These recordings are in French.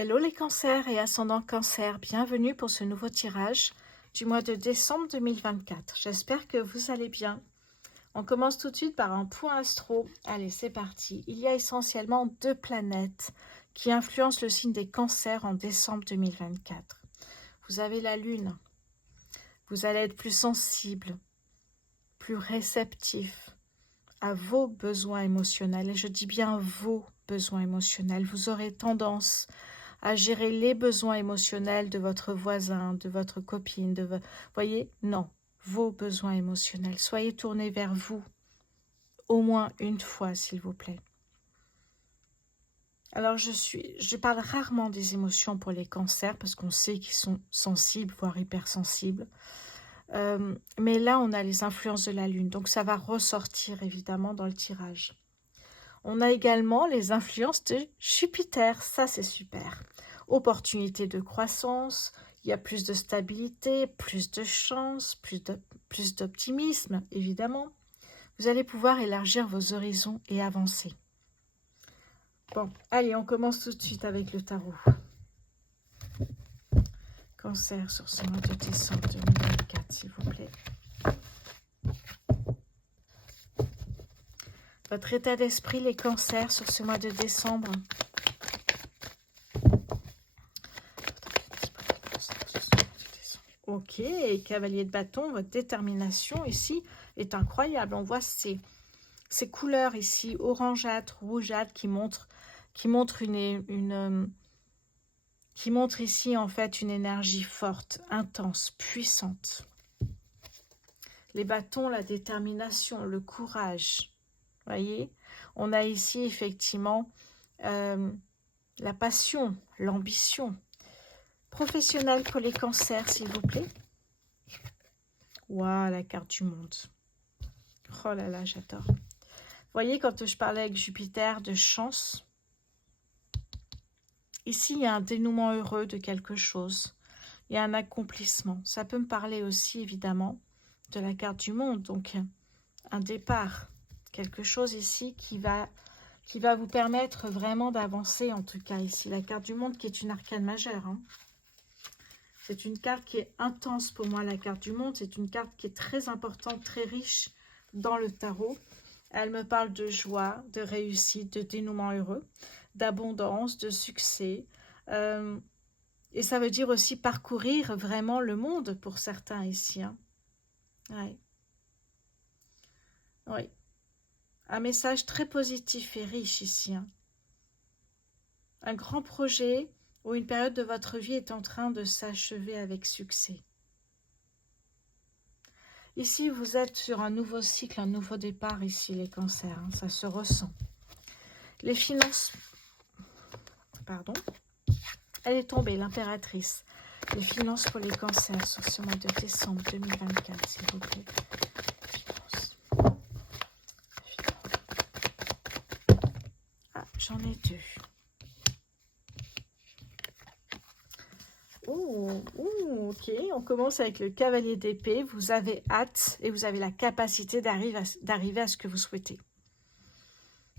Hello les cancers et ascendant cancer, bienvenue pour ce nouveau tirage du mois de décembre 2024. J'espère que vous allez bien. On commence tout de suite par un point astro. Allez, c'est parti. Il y a essentiellement deux planètes qui influencent le signe des cancers en décembre 2024. Vous avez la Lune. Vous allez être plus sensible, plus réceptif à vos besoins émotionnels. Et je dis bien vos besoins émotionnels. Vous aurez tendance à gérer les besoins émotionnels de votre voisin, de votre copine, voyez, non, vos besoins émotionnels. Soyez tournés vers vous, au moins une fois, s'il vous plaît. Alors, je parle rarement des émotions pour les cancers, parce qu'on sait qu'ils sont sensibles, voire hypersensibles. Mais là, on a les influences de la Lune, donc ça va ressortir, évidemment, dans le tirage. On a également les influences de Jupiter, ça c'est super. Opportunité de croissance, il y a plus de stabilité, plus de chance, plus d'optimisme, évidemment. Vous allez pouvoir élargir vos horizons et avancer. Bon, allez, on commence tout de suite avec le tarot. Cancer sur ce mois de décembre 2024, s'il vous plaît. Votre état d'esprit, les cancers, sur ce mois de décembre. Ok, cavalier de bâton, votre détermination ici est incroyable. On voit ces couleurs ici, orangeâtre, rougeâtre, qui montrent qui montre ici en fait une énergie forte, intense, puissante. Les bâtons, la détermination, le courage. Voyez, on a ici effectivement la passion, l'ambition. Professionnel pour les cancers, s'il vous plaît. Waouh, la carte du monde. Oh là là, j'adore. Vous voyez, quand je parlais avec Jupiter de chance, ici, il y a un dénouement heureux de quelque chose. Il y a un accomplissement. Ça peut me parler aussi, évidemment, de la carte du monde. Donc, un départ. Quelque chose ici qui va vous permettre vraiment d'avancer, en tout cas, ici. La carte du monde qui est une arcane majeure, hein. C'est une carte qui est intense pour moi, la carte du monde. C'est une carte qui est très importante, très riche dans le tarot. Elle me parle de joie, de réussite, de dénouement heureux, d'abondance, de succès. Et ça veut dire aussi parcourir vraiment le monde pour certains ici. Hein. Ouais. Oui. Un message très positif et riche ici. Hein. Un grand projet où une période de votre vie est en train de s'achever avec succès. Ici, vous êtes sur un nouveau cycle, un nouveau départ ici, les cancers. Hein, ça se ressent. Les finances... Pardon. Elle est tombée, l'impératrice. Les finances pour les cancers sur ce mois de décembre 2024, s'il vous plaît. Finances. Ah, j'en ai deux. Ok, on commence avec le cavalier d'épée. Vous avez hâte et vous avez la capacité d'arriver à ce que vous souhaitez.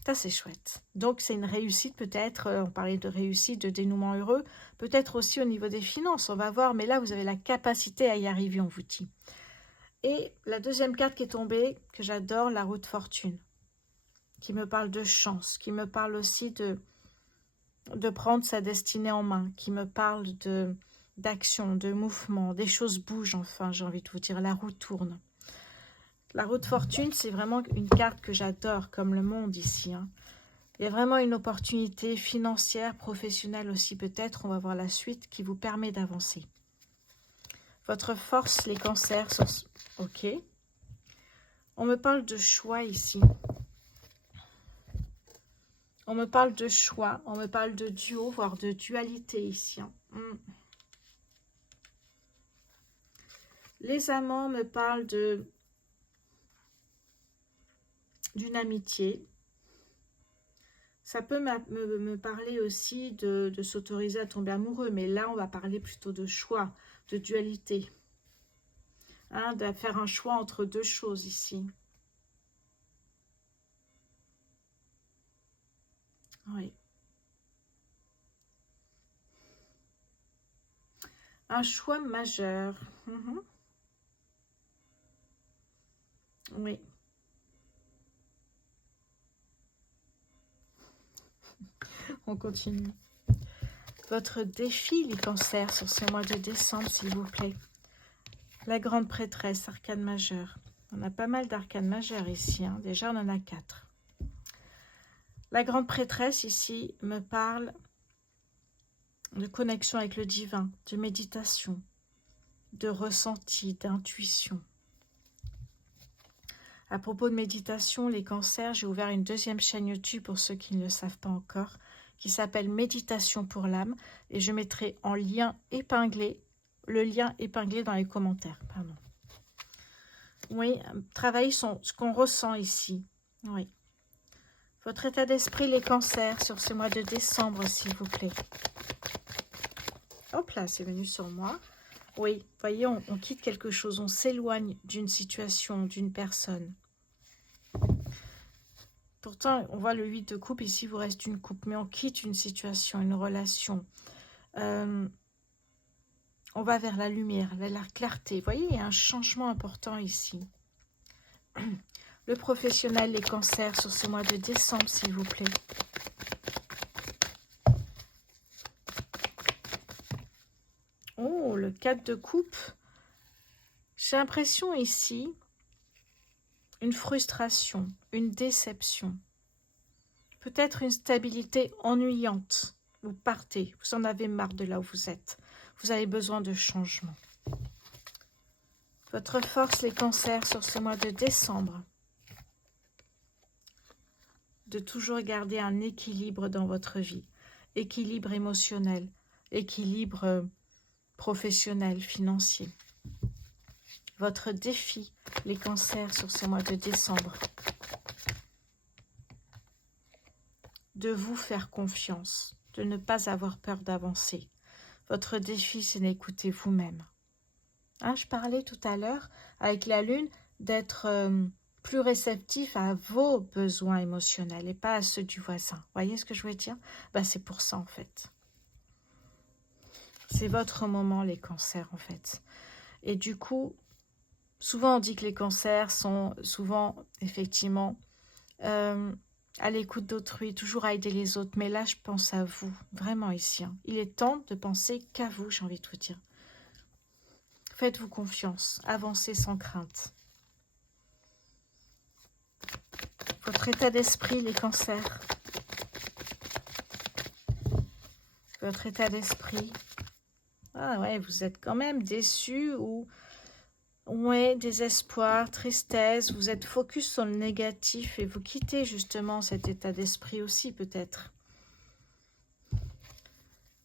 Ça, c'est chouette. Donc, c'est une réussite peut-être, on parlait de réussite, de dénouement heureux, peut-être aussi au niveau des finances, on va voir, mais là, vous avez la capacité à y arriver, on vous dit. Et la deuxième carte qui est tombée, que j'adore, la roue de fortune, qui me parle de chance, qui me parle aussi de prendre sa destinée en main, qui me parle d'action, de mouvement, des choses bougent enfin, j'ai envie de vous dire, la roue tourne. La roue de fortune, c'est vraiment une carte que j'adore, comme le monde ici. Hein. Il y a vraiment une opportunité financière, professionnelle aussi peut-être, on va voir la suite, qui vous permet d'avancer. Votre force, les cancers, ok. On me parle de choix ici. On me parle de choix, on me parle de duo, voire de dualité ici. Hein. Les amants me parlent d'une amitié. Ça peut me parler aussi de s'autoriser à tomber amoureux, mais là, on va parler plutôt de choix, de dualité. Hein, de faire un choix entre deux choses ici. Oui. Un choix majeur. Mhm. Oui. On continue. Votre défi, les cancers, sur ce mois de décembre, s'il vous plaît. La grande prêtresse, arcane majeure. On a pas mal d'arcanes majeures ici. Hein. Déjà, on en a 4. La grande prêtresse, ici, me parle de connexion avec le divin, de méditation, de ressenti, d'intuition. À propos de méditation, les cancers, j'ai ouvert une deuxième chaîne YouTube pour ceux qui ne le savent pas encore, qui s'appelle Méditation pour l'âme, et je mettrai en lien épinglé, le lien épinglé dans les commentaires. Pardon. Oui, travailler ce qu'on ressent ici. Oui. Votre état d'esprit, les cancers, sur ce mois de décembre, s'il vous plaît. Hop là, c'est venu sur moi. Oui, voyez, on quitte quelque chose, on s'éloigne d'une situation, d'une personne. Pourtant, on voit le 8 de coupe, ici, il vous reste une coupe, mais on quitte une situation, une relation. On va vers la lumière, vers la clarté. Vous voyez, il y a un changement important ici. Le professionnel, les cancers, sur ce mois de décembre, s'il vous plaît. Oh, le 4 de coupe. J'ai l'impression ici, une frustration, une déception. Peut-être une stabilité ennuyante. Vous partez, vous en avez marre de là où vous êtes. Vous avez besoin de changement. Votre force, les cancers, sur ce mois de décembre. De toujours garder un équilibre dans votre vie. Équilibre émotionnel, équilibre professionnel, financier. Votre défi, les cancers, sur ce mois de décembre. De vous faire confiance, de ne pas avoir peur d'avancer. Votre défi, c'est d'écouter vous-même. Hein, je parlais tout à l'heure, avec la lune, d'être plus réceptif à vos besoins émotionnels et pas à ceux du voisin. Vous voyez ce que je veux dire? Ben, c'est pour ça, en fait. C'est votre moment, les cancers, en fait. Et du coup, souvent, on dit que les cancers sont souvent, effectivement, à l'écoute d'autrui, toujours à aider les autres. Mais là, je pense à vous, vraiment ici. Hein. Il est temps de penser qu'à vous, j'ai envie de vous dire. Faites-vous confiance, avancez sans crainte. Votre état d'esprit, les cancers. Votre état d'esprit. Ah ouais, vous êtes quand même déçu ou... Ouais, désespoir, tristesse, vous êtes focus sur le négatif et vous quittez justement cet état d'esprit aussi peut-être.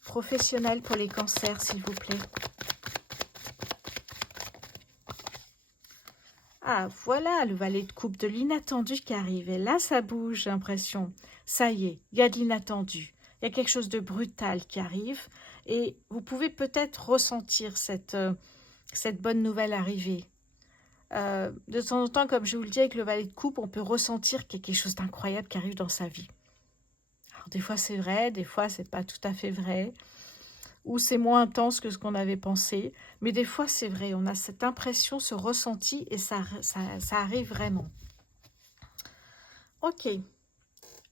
Professionnel pour les cancers, s'il vous plaît. Ah, voilà le valet de coupe de l'inattendu qui arrive. Et là, ça bouge, j'ai l'impression. Ça y est, il y a de l'inattendu. Il y a quelque chose de brutal qui arrive. Et vous pouvez peut-être ressentir cette bonne nouvelle arriver. De temps en temps, comme je vous le dis, avec le valet de coupe, on peut ressentir qu'il y a quelque chose d'incroyable qui arrive dans sa vie. Alors, des fois, c'est vrai, des fois, c'est pas tout à fait vrai. Ou c'est moins intense que ce qu'on avait pensé. Mais des fois, c'est vrai. On a cette impression, ce ressenti, et ça arrive vraiment. Ok.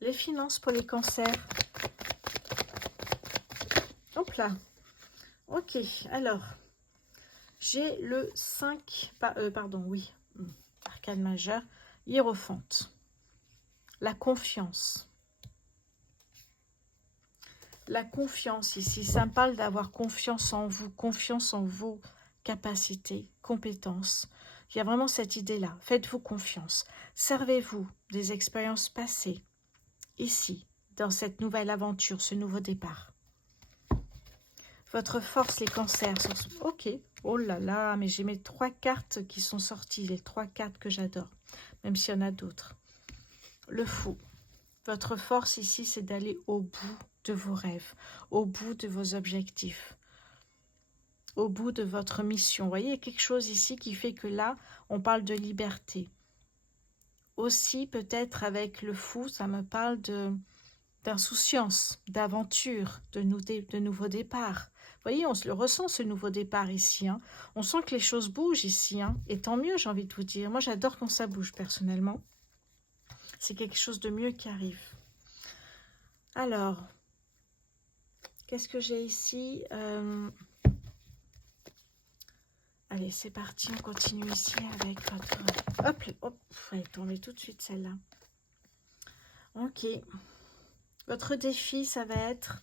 Les finances pour les cancers. Hop là. Ok. Alors, j'ai le 5... pardon, oui. Arcane majeur. Hiérophante. La confiance. La confiance ici, ça me parle d'avoir confiance en vous, confiance en vos capacités, compétences. Il y a vraiment cette idée-là. Faites-vous confiance. Servez-vous des expériences passées, ici, dans cette nouvelle aventure, ce nouveau départ. Votre force, les cancers. Ok. Oh là là, mais j'ai mes 3 cartes qui sont sorties, les 3 cartes que j'adore, même s'il y en a d'autres. Le fou. Votre force ici, c'est d'aller au bout de vos rêves, au bout de vos objectifs, au bout de votre mission. Vous voyez, il y a quelque chose ici qui fait que là, on parle de liberté. Aussi, peut-être avec le fou, ça me parle d'insouciance, d'aventure, de nouveaux départs. voyez, on se le ressent, ce nouveau départ ici. Hein. On sent que les choses bougent ici. Hein. Et tant mieux, j'ai envie de vous dire. Moi, j'adore quand ça bouge, personnellement. C'est quelque chose de mieux qui arrive. Alors, qu'est-ce que j'ai ici Allez, c'est parti, on continue ici avec votre... Hop, hop, elle est tombée tout de suite, celle-là. Ok. Votre défi, ça va être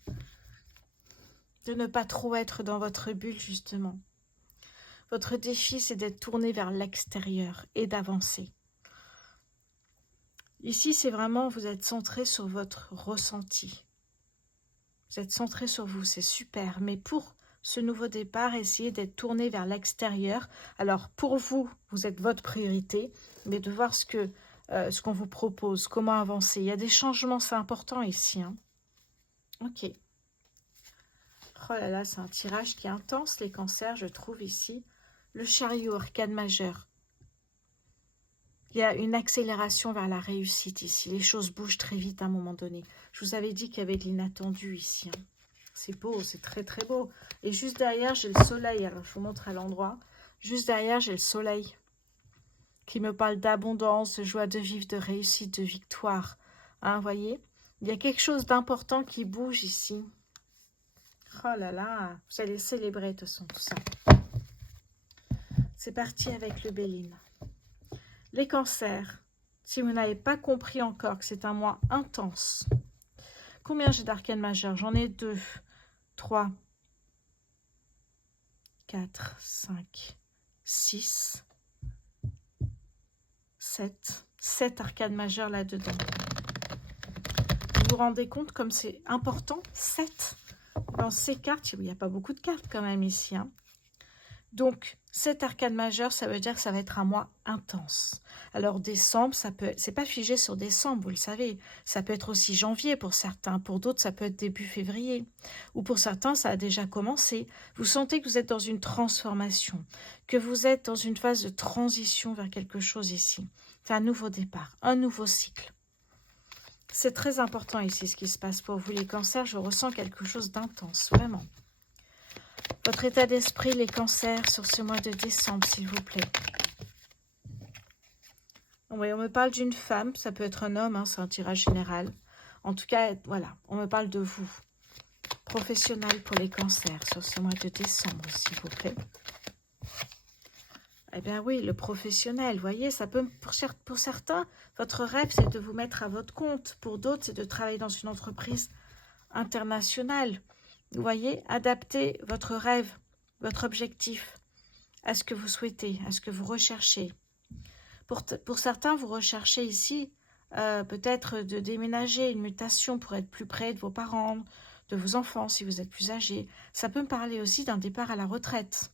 de ne pas trop être dans votre bulle, justement. Votre défi, c'est d'être tourné vers l'extérieur et d'avancer. Ici, c'est vraiment, vous êtes centré sur votre ressenti. Vous êtes centré sur vous, c'est super. Mais pour ce nouveau départ, essayez d'être tourné vers l'extérieur. Alors, pour vous, vous êtes votre priorité, mais de voir ce qu'on vous propose, comment avancer. Il y a des changements, c'est important ici. Hein. Ok. Oh là là, c'est un tirage qui est intense, les cancers, je trouve ici. Le chariot, arcane majeur. Il y a une accélération vers la réussite ici. Les choses bougent très vite à un moment donné. Je vous avais dit qu'il y avait de l'inattendu ici. Hein. C'est beau, c'est très très beau. Et juste derrière, j'ai le soleil. Alors, je vous montre à l'endroit. Juste derrière, j'ai le soleil qui me parle d'abondance, de joie de vivre, de réussite, de victoire. Hein, voyez? Il y a quelque chose d'important qui bouge ici. Oh là là, vous allez célébrer de toute façon tout ça. C'est parti avec le Béline. Les cancers, si vous n'avez pas compris encore que c'est un mois intense. Combien j'ai d'arcanes majeures? J'en ai 2, 3, 4, 5, 6, 7. 7 arcanes majeures là-dedans. Vous vous rendez compte comme c'est important? 7. Dans ces cartes, il n'y a pas beaucoup de cartes quand même ici. Hein. Donc, 7 arcanes majeures, ça veut dire que ça va être un mois intense. Alors, décembre, c'est pas figé sur décembre, vous le savez. Ça peut être aussi janvier pour certains. Pour d'autres, ça peut être début février. Ou pour certains, ça a déjà commencé. Vous sentez que vous êtes dans une transformation, que vous êtes dans une phase de transition vers quelque chose ici. C'est un nouveau départ, un nouveau cycle. C'est très important ici ce qui se passe pour vous, les cancers. Je ressens quelque chose d'intense, vraiment. Votre état d'esprit, les cancers, sur ce mois de décembre, s'il vous plaît. Oui, on me parle d'une femme, ça peut être un homme, hein, c'est un tirage général. En tout cas, voilà, on me parle de vous. Professionnel pour les cancers, sur ce mois de décembre, s'il vous plaît. Eh bien oui, le professionnel, vous voyez, ça peut, pour certains, votre rêve, c'est de vous mettre à votre compte. Pour d'autres, c'est de travailler dans une entreprise internationale. Vous voyez, adaptez votre rêve, votre objectif à ce que vous souhaitez, à ce que vous recherchez. Pour certains, vous recherchez ici peut-être de déménager, une mutation pour être plus près de vos parents, de vos enfants si vous êtes plus âgés. Ça peut me parler aussi d'un départ à la retraite.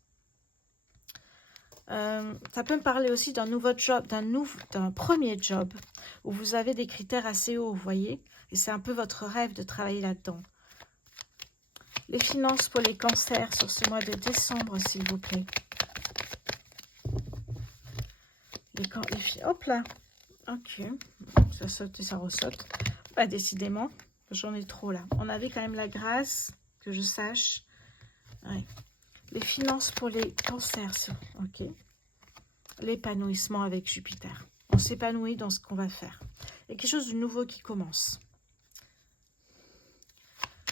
Ça peut me parler aussi d'un nouveau job, d'un premier job où vous avez des critères assez hauts, vous voyez, et c'est un peu votre rêve de travailler là-dedans. Les finances pour les cancers sur ce mois de décembre, s'il vous plaît. Hop là. Ok. Ça saute et ça ressaute. Bah, décidément, j'en ai trop là. On avait quand même la grâce, que je sache. Ouais. Les finances pour les cancers. Ok. L'épanouissement avec Jupiter. On s'épanouit dans ce qu'on va faire. Il y a quelque chose de nouveau qui commence.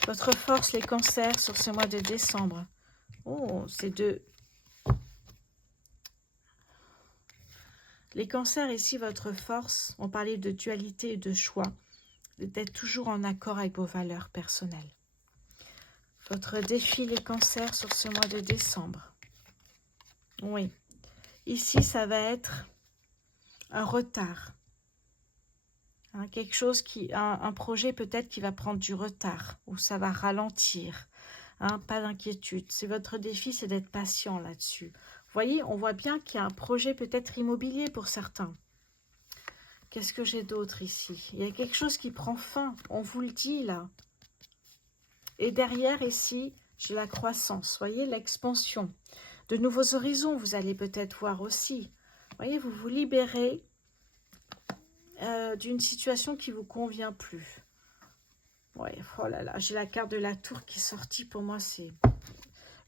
Votre force, les cancers, sur ce mois de décembre. Oh, c'est de... Les cancers, ici, votre force, on parlait de dualité et de choix, d'être toujours en accord avec vos valeurs personnelles. Votre défi, les cancers, sur ce mois de décembre. Oui. Ici, ça va être un retard. Hein, quelque chose un projet peut-être qui va prendre du retard, ou ça va ralentir. Hein, pas d'inquiétude. C'est votre défi, c'est d'être patient là-dessus. Vous voyez, on voit bien qu'il y a un projet peut-être immobilier pour certains. Qu'est-ce que j'ai d'autre ici? Il y a quelque chose qui prend fin, on vous le dit là. Et derrière ici, j'ai la croissance, vous voyez, l'expansion. De nouveaux horizons, vous allez peut-être voir aussi. Vous voyez, vous vous libérez d'une situation qui ne vous convient plus. Ouais, oh là là, j'ai la carte de la tour qui est sortie, pour moi c'est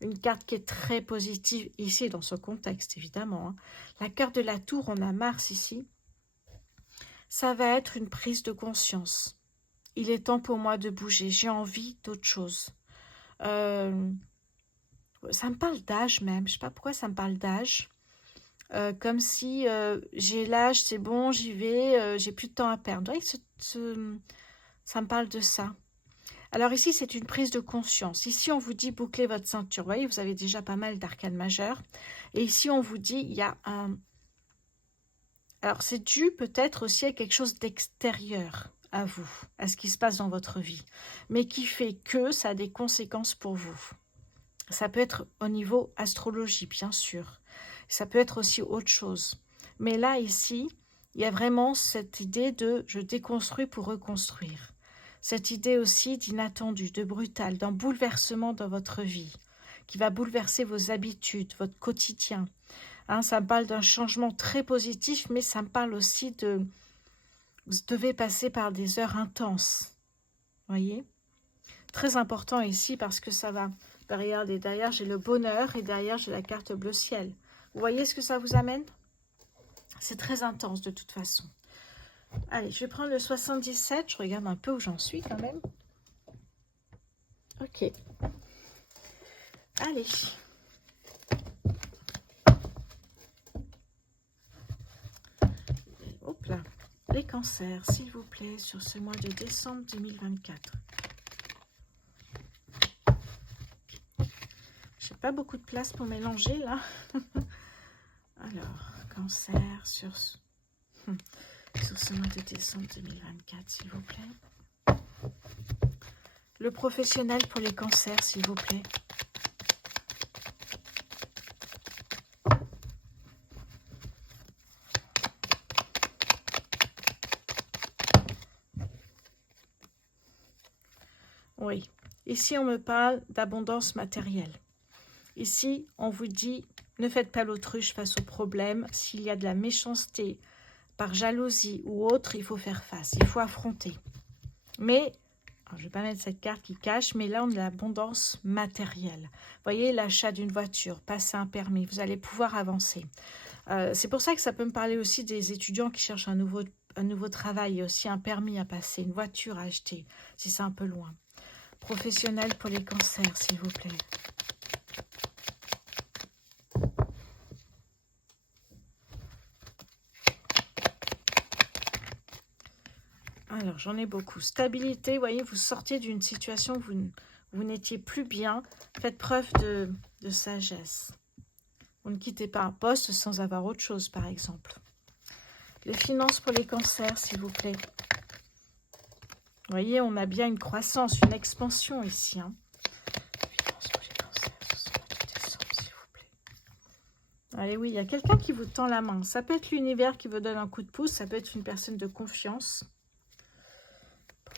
une carte qui est très positive ici dans ce contexte, évidemment. Hein. La carte de la tour, on a Mars ici. Ça va être une prise de conscience. Il est temps pour moi de bouger. J'ai envie d'autre chose. Ça me parle d'âge même. Je ne sais pas pourquoi ça me parle d'âge. Comme si j'ai l'âge, c'est bon, j'y vais, j'ai plus de temps à perdre. Vous voyez, ça me parle de ça. Alors ici, c'est une prise de conscience. Ici, on vous dit bouclez votre ceinture. Vous voyez, vous avez déjà pas mal d'arcanes majeures. Et ici, on vous dit, il y a un... Alors, c'est dû peut-être aussi à quelque chose d'extérieur à vous, à ce qui se passe dans votre vie, mais qui fait que ça a des conséquences pour vous. Ça peut être au niveau astrologie, bien sûr. Ça peut être aussi autre chose. Mais là, ici, il y a vraiment cette idée de « je déconstruis pour reconstruire ». Cette idée aussi d'inattendu, de brutal, d'un bouleversement dans votre vie, qui va bouleverser vos habitudes, votre quotidien. Hein, ça me parle d'un changement très positif, mais ça me parle aussi de... Vous devez passer par des heures intenses. Voyez ? Très important ici parce que ça va... Regardez, derrière j'ai le bonheur et derrière j'ai la carte bleu ciel. Vous voyez ce que ça vous amène? C'est très intense de toute façon. Allez, je vais prendre le 77. Je regarde un peu où j'en suis quand même. Ok. Allez. Hop là. Les cancers, s'il vous plaît, sur ce mois de décembre 2024. J'ai pas beaucoup de place pour mélanger là. Alors, cancer sur ce mois de décembre 2024, s'il vous plaît. Le professionnel pour les cancers, s'il vous plaît. Oui, ici on me parle d'abondance matérielle. Ici, on vous dit, ne faites pas l'autruche face aux problèmes. S'il y a de la méchanceté, par jalousie ou autre, il faut faire face, il faut affronter. Mais, alors je ne vais pas mettre cette carte qui cache, mais là on a l'abondance matérielle. Vous voyez, l'achat d'une voiture, passer un permis, vous allez pouvoir avancer. C'est pour ça que ça peut me parler aussi des étudiants qui cherchent un nouveau travail, et aussi un permis à passer, une voiture à acheter, si c'est un peu loin. Professionnel pour les cancers, s'il vous plaît. Alors, j'en ai beaucoup. Stabilité, vous voyez, vous sortez d'une situation où vous n'étiez plus bien. Faites preuve de sagesse. Vous ne quittez pas un poste sans avoir autre chose, par exemple. Les finances pour les cancers, s'il vous plaît. Vous voyez, on a bien une croissance, une expansion ici. Hein. Finances pour les cancers, ce mois de décembre, s'il vous plaît. Allez, oui, il y a quelqu'un qui vous tend la main. Ça peut être l'univers qui vous donne un coup de pouce. Ça peut être une personne de confiance.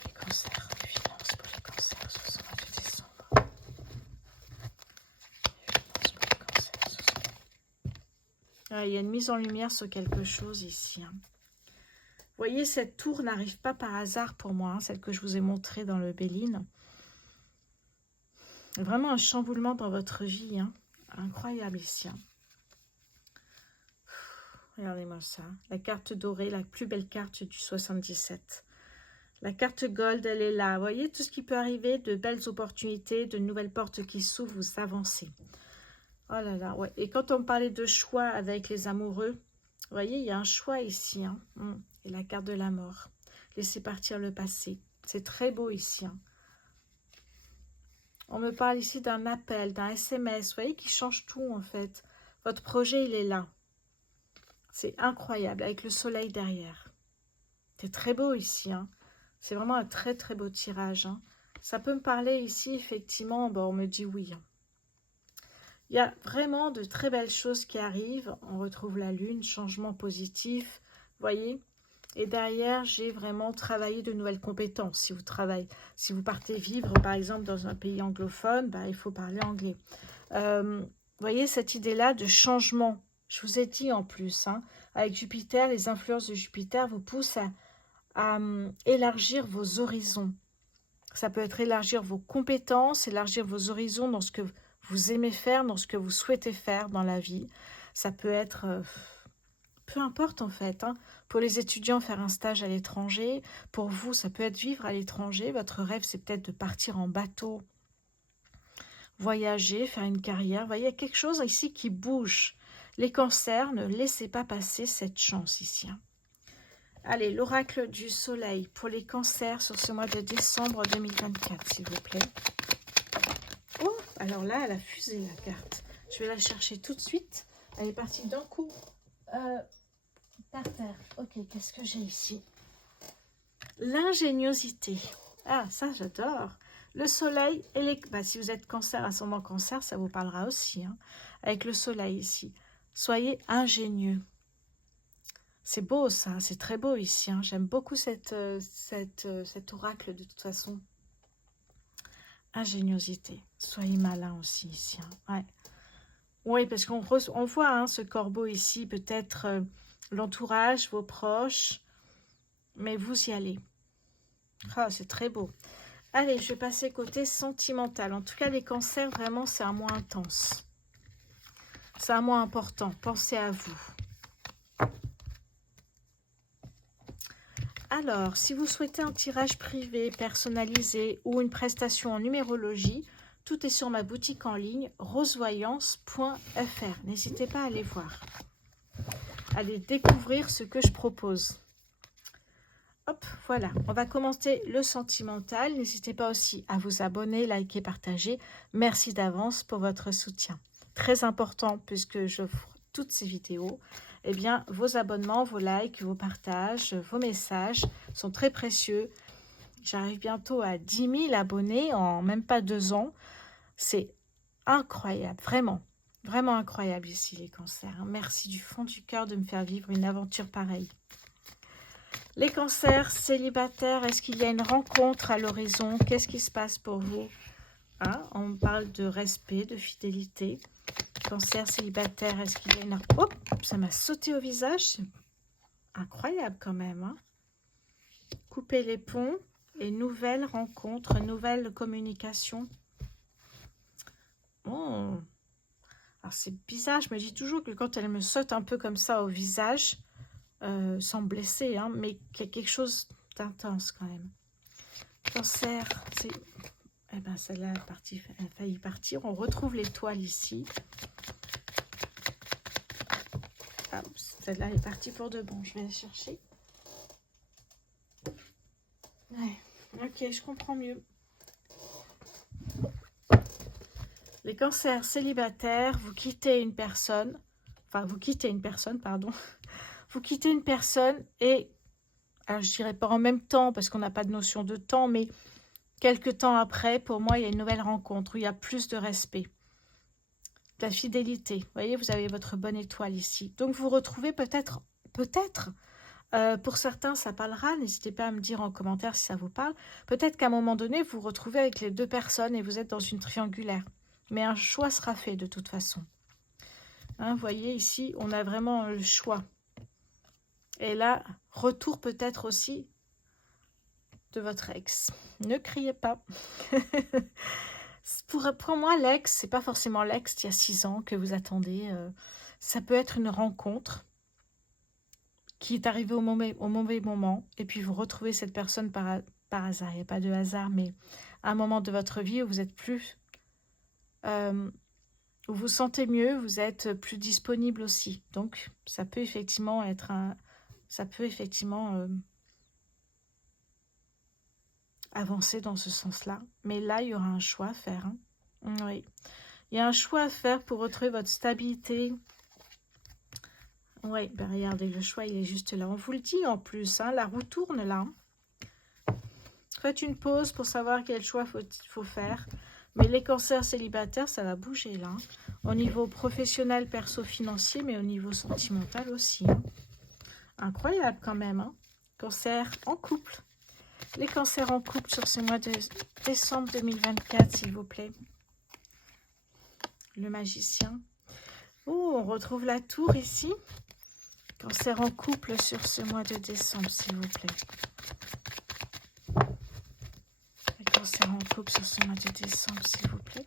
Les cancers, les finances pour les cancers, ce mois de décembre. Les finances pour les cancers, ce mois. Il y a une mise en lumière sur quelque chose ici. Hein. Vous voyez, cette tour n'arrive pas par hasard pour moi, hein, celle que je vous ai montrée dans le Béline. Vraiment un chamboulement dans votre vie. Hein. Incroyable ici. Hein. Regardez-moi ça. La carte dorée, la plus belle carte du 77. La carte gold, elle est là. Vous voyez tout ce qui peut arriver, de belles opportunités, de nouvelles portes qui s'ouvrent, vous avancez. Oh là là, ouais. Et quand on parlait de choix avec les amoureux, vous voyez, il y a un choix ici. Hein. Et la carte de la mort. Laissez partir le passé. C'est très beau ici. Hein. On me parle ici d'un appel, d'un SMS, vous voyez, qui change tout en fait. Votre projet, il est là. C'est incroyable, avec le soleil derrière. C'est très beau ici, hein. C'est vraiment un très très beau tirage. Hein. Ça peut me parler ici, effectivement, bon, on me dit oui. Hein. Il y a vraiment de très belles choses qui arrivent. On retrouve la lune, changement positif, vous voyez. Et derrière, j'ai vraiment travaillé de nouvelles compétences. Si vous partez vivre, par exemple, dans un pays anglophone, bah, il faut parler anglais. Vous voyez, cette idée-là de changement, je vous ai dit en plus, hein, avec Jupiter, les influences de Jupiter vous poussent à élargir vos horizons. Ça peut être élargir vos compétences, élargir vos horizons dans ce que vous aimez faire, dans ce que vous souhaitez faire dans la vie. Ça peut être, peu importe en fait, hein. Pour les étudiants, faire un stage à l'étranger. Pour vous, ça peut être vivre à l'étranger. Votre rêve, c'est peut-être de partir en bateau, voyager, faire une carrière. Vous voyez, il y a quelque chose ici qui bouge. Les cancers, ne laissez pas passer cette chance ici, hein. Allez, l'oracle du soleil pour les cancers sur ce mois de décembre 2024, s'il vous plaît. Oh, alors là, elle a fusé la carte. Je vais la chercher tout de suite. Elle est partie d'un coup par terre. Ok, qu'est-ce que j'ai ici? L'ingéniosité. Ah, ça, j'adore. Le soleil et les... Bah, si vous êtes cancer, ascendant cancer, ça vous parlera aussi, hein, avec le soleil ici. Soyez ingénieux. C'est beau, ça. C'est très beau ici, hein. J'aime beaucoup cet oracle, de toute façon. Ingéniosité. Soyez malin aussi ici, hein. Ouais. Oui, parce qu'on voit, hein, ce corbeau ici, peut-être l'entourage, vos proches, mais vous y allez. Ah, c'est très beau. Allez, je vais passer côté sentimental. En tout cas, les cancers, vraiment, c'est un mois intense. C'est un mois important. Pensez à vous. Alors, si vous souhaitez un tirage privé, personnalisé ou une prestation en numérologie, tout est sur ma boutique en ligne, rosevoyance.fr. N'hésitez pas à aller voir. Allez découvrir ce que je propose. Hop, voilà. On va commencer le sentimental. N'hésitez pas aussi à vous abonner, liker, partager. Merci d'avance pour votre soutien. Très important, puisque j'offre toutes ces vidéos. Eh bien, vos abonnements, vos likes, vos partages, vos messages sont très précieux. J'arrive bientôt à 10 000 abonnés en même pas 2 ans. C'est incroyable, vraiment. Vraiment incroyable ici, les cancers. Merci du fond du cœur de me faire vivre une aventure pareille. Les cancers célibataires, est-ce qu'il y a une rencontre à l'horizon? Qu'est-ce qui se passe pour vous? Hein, on parle de respect, de fidélité. Cancer célibataire, est-ce qu'il y a une... Oh, ça m'a sauté au visage. Incroyable quand même, hein. Couper les ponts et nouvelles rencontres, nouvelles communications. Oh. Alors c'est bizarre, je me dis toujours que quand elle me saute un peu comme ça au visage, sans blesser, hein, mais qu'il y a quelque chose d'intense quand même. Cancer, c'est... Eh bien, celle-là elle a failli partir. On retrouve l'étoile ici. Ah, celle-là est partie pour de bon. Je vais la chercher. Ouais. Ok, je comprends mieux. Les cancers célibataires, vous quittez une personne. Enfin, vous quittez une personne, pardon. Vous quittez une personne et... Alors, je dirais pas en même temps, parce qu'on n'a pas de notion de temps, mais... Quelques temps après, pour moi, il y a une nouvelle rencontre où il y a plus de respect, de la fidélité. Vous voyez, vous avez votre bonne étoile ici. Donc, vous retrouvez peut-être, pour certains, ça parlera. N'hésitez pas à me dire en commentaire si ça vous parle. Peut-être qu'à un moment donné, vous vous retrouvez avec les 2 personnes et vous êtes dans une triangulaire. Mais un choix sera fait de toute façon. Hein, vous voyez, ici, on a vraiment le choix. Et là, retour peut-être aussi de votre ex. Ne criez pas. Pour moi, l'ex, c'est pas forcément l'ex d'il y a 6 ans que vous attendez. Ça peut être une rencontre qui est arrivée au mauvais moment. Et puis vous retrouvez cette personne par hasard. Il n'y a pas de hasard, mais à un moment de votre vie où vous êtes plus... où vous vous sentez mieux, vous êtes plus disponible aussi. Donc, ça peut effectivement être un... Ça peut effectivement... avancer dans ce sens-là. Mais là, il y aura un choix à faire. Hein. Oui. Il y a un choix à faire pour retrouver votre stabilité. Oui, ben regardez, le choix, il est juste là. On vous le dit en plus, hein, la roue tourne là. Faites une pause pour savoir quel choix faut faire. Mais les cancers célibataires, ça va bouger là. Au niveau professionnel, perso, financier, mais au niveau sentimental aussi. Hein. Incroyable quand même. Hein. Cancer en couple. Les cancers en couple sur ce mois de décembre 2024, s'il vous plaît. Le magicien. Oh, on retrouve la tour ici. Cancer en couple sur ce mois de décembre, s'il vous plaît. Les cancers en couple sur ce mois de décembre, s'il vous plaît.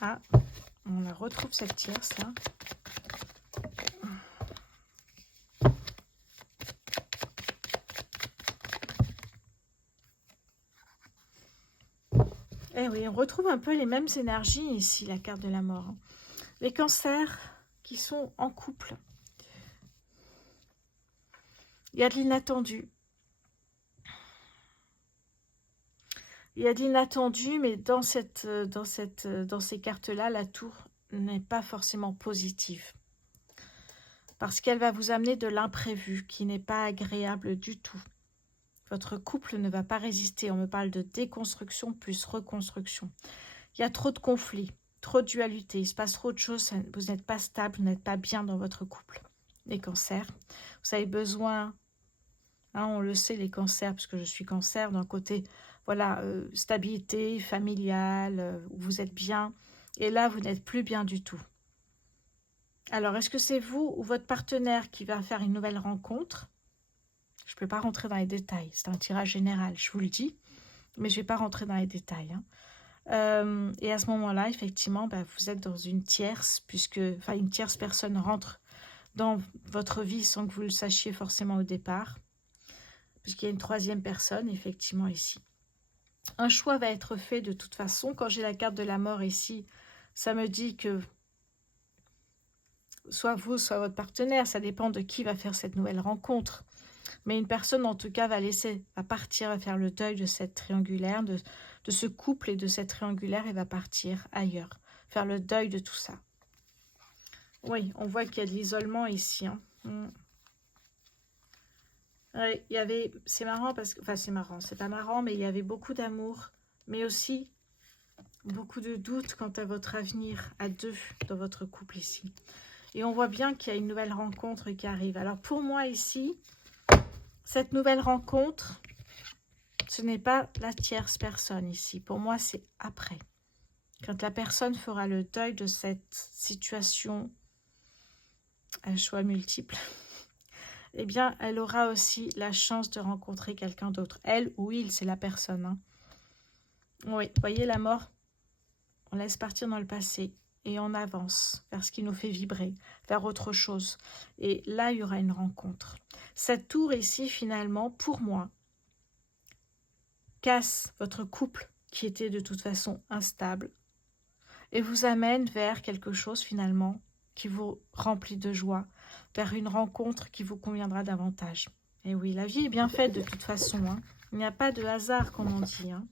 Ah, on la retrouve cette tierce là. Eh oui, on retrouve un peu les mêmes énergies ici, la carte de la mort. Les cancers qui sont en couple. Il y a de l'inattendu. Il y a de l'inattendu, mais dans ces cartes-là, la tour n'est pas forcément positive. Parce qu'elle va vous amener de l'imprévu, qui n'est pas agréable du tout. Votre couple ne va pas résister. On me parle de déconstruction plus reconstruction. Il y a trop de conflits, trop de dualité. Il se passe trop de choses. Vous n'êtes pas stable, vous n'êtes pas bien dans votre couple. Les cancers. Vous avez besoin, hein, on le sait, les cancers, parce que je suis cancer, d'un côté, voilà, stabilité familiale, où vous êtes bien. Et là, vous n'êtes plus bien du tout. Alors, est-ce que c'est vous ou votre partenaire qui va faire une nouvelle rencontre? Je ne peux pas rentrer dans les détails. C'est un tirage général, je vous le dis. Mais je ne vais pas rentrer dans les détails. Hein. Et à ce moment-là, effectivement, vous êtes dans une tierce, une tierce personne rentre dans votre vie sans que vous le sachiez forcément au départ. Puisqu'il y a une troisième personne, effectivement, ici. Un choix va être fait de toute façon. Quand j'ai la carte de la mort ici, ça me dit que soit vous, soit votre partenaire, ça dépend de qui va faire cette nouvelle rencontre. Mais une personne, en tout cas, va partir, va faire le deuil de cette triangulaire, de ce couple et de cette triangulaire, et va partir ailleurs. Faire le deuil de tout ça. Oui, on voit qu'il y a de l'isolement ici. Hein. Ouais, c'est marrant parce que, enfin c'est marrant, c'est pas marrant, mais il y avait beaucoup d'amour, mais aussi beaucoup de doutes quant à votre avenir à deux dans votre couple ici. Et on voit bien qu'il y a une nouvelle rencontre qui arrive. Alors pour moi ici, cette nouvelle rencontre, ce n'est pas la tierce personne ici. Pour moi, c'est après. Quand la personne fera le deuil de cette situation à choix multiples, eh bien, elle aura aussi la chance de rencontrer quelqu'un d'autre. Elle ou il, c'est la personne. Hein. Oui, voyez la mort, on laisse partir dans le passé et on avance vers ce qui nous fait vibrer, vers autre chose. Et là, il y aura une rencontre. Cette tour ici, finalement, pour moi, casse votre couple qui était de toute façon instable et vous amène vers quelque chose, finalement, qui vous remplit de joie, vers une rencontre qui vous conviendra davantage. Et oui, la vie est bien faite de toute façon. Hein. Il n'y a pas de hasard, comme on dit. Hein.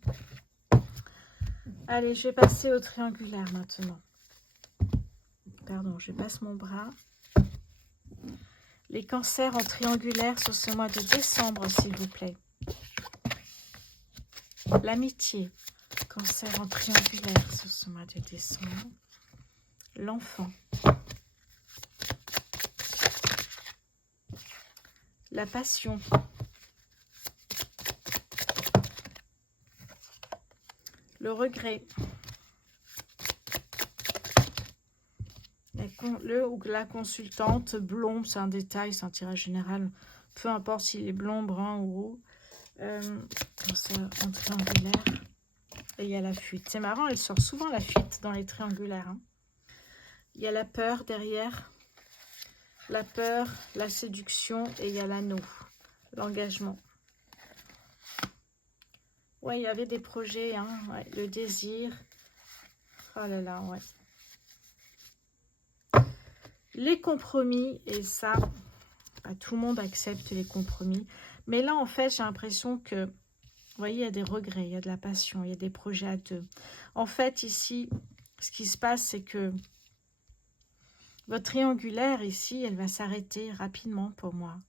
Allez, je vais passer au triangulaire maintenant. Pardon, je passe mon bras. Les cancers en triangulaire sur ce mois de décembre, s'il vous plaît. L'amitié. Cancer en triangulaire sur ce mois de décembre. L'enfant. La passion. Le regret. Le ou la consultante, blond, c'est un détail, c'est un tirage général. Peu importe s'il est blond, brun ou roux. Cancer en triangulaire. Et il y a la fuite. C'est marrant, elle sort souvent la fuite dans les triangulaires. Hein. Il y a la peur derrière. La peur, la séduction et il y a l'anneau. L'engagement. Ouais, il y avait des projets, hein, ouais, le désir. Oh là là, ouais. Les compromis, et ça, pas tout le monde accepte les compromis. Mais là, en fait, j'ai l'impression que, vous voyez, il y a des regrets, il y a de la passion, il y a des projets à deux. En fait, ici, ce qui se passe, c'est que votre triangulaire, ici, elle va s'arrêter rapidement pour moi.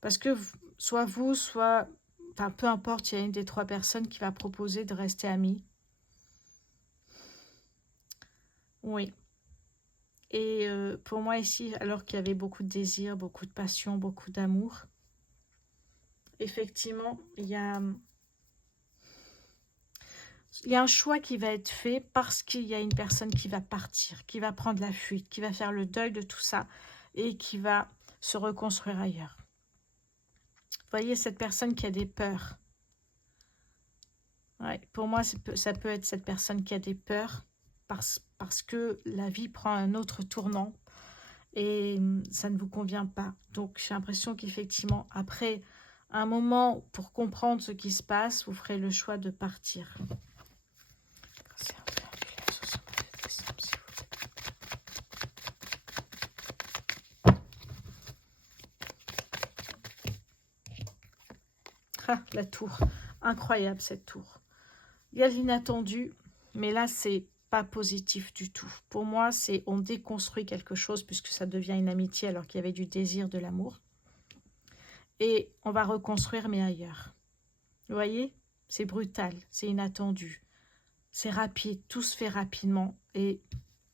Parce que soit vous, soit... Enfin, peu importe, il y a une des trois personnes qui va proposer de rester amis. Oui. Et pour moi ici, alors qu'il y avait beaucoup de désir, beaucoup de passion, beaucoup d'amour, effectivement, il y a un choix qui va être fait parce qu'il y a une personne qui va partir, qui va prendre la fuite, qui va faire le deuil de tout ça et qui va se reconstruire ailleurs. Vous voyez cette personne qui a des peurs. Ouais, pour moi, ça peut être cette personne qui a des peurs parce que la vie prend un autre tournant et ça ne vous convient pas. Donc j'ai l'impression qu'effectivement, après un moment pour comprendre ce qui se passe, vous ferez le choix de partir. Ah, la tour, incroyable cette tour. Il y a l'inattendu, mais là c'est pas positif du tout. Pour moi, c'est on déconstruit quelque chose puisque ça devient une amitié alors qu'il y avait du désir, de l'amour. Et on va reconstruire mais ailleurs. Vous voyez, c'est brutal, c'est inattendu, c'est rapide, tout se fait rapidement. Et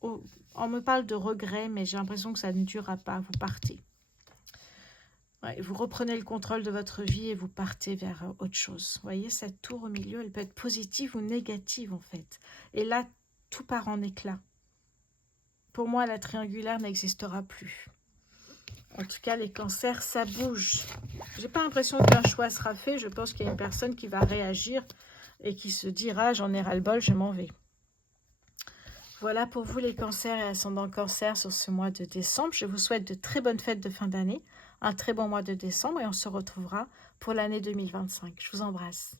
on me parle de regret, mais j'ai l'impression que ça ne durera pas, vous partez. Ouais, vous reprenez le contrôle de votre vie et vous partez vers autre chose. Vous voyez, cette tour au milieu, elle peut être positive ou négative en fait. Et là, tout part en éclats. Pour moi, la triangulaire n'existera plus. En tout cas, les cancers, ça bouge. J'ai pas l'impression qu'un choix sera fait. Je pense qu'il y a une personne qui va réagir et qui se dira, j'en ai ras-le-bol, je m'en vais. Voilà pour vous les cancers et ascendants cancer sur ce mois de décembre. Je vous souhaite de très bonnes fêtes de fin d'année, un très bon mois de décembre et on se retrouvera pour l'année 2025. Je vous embrasse.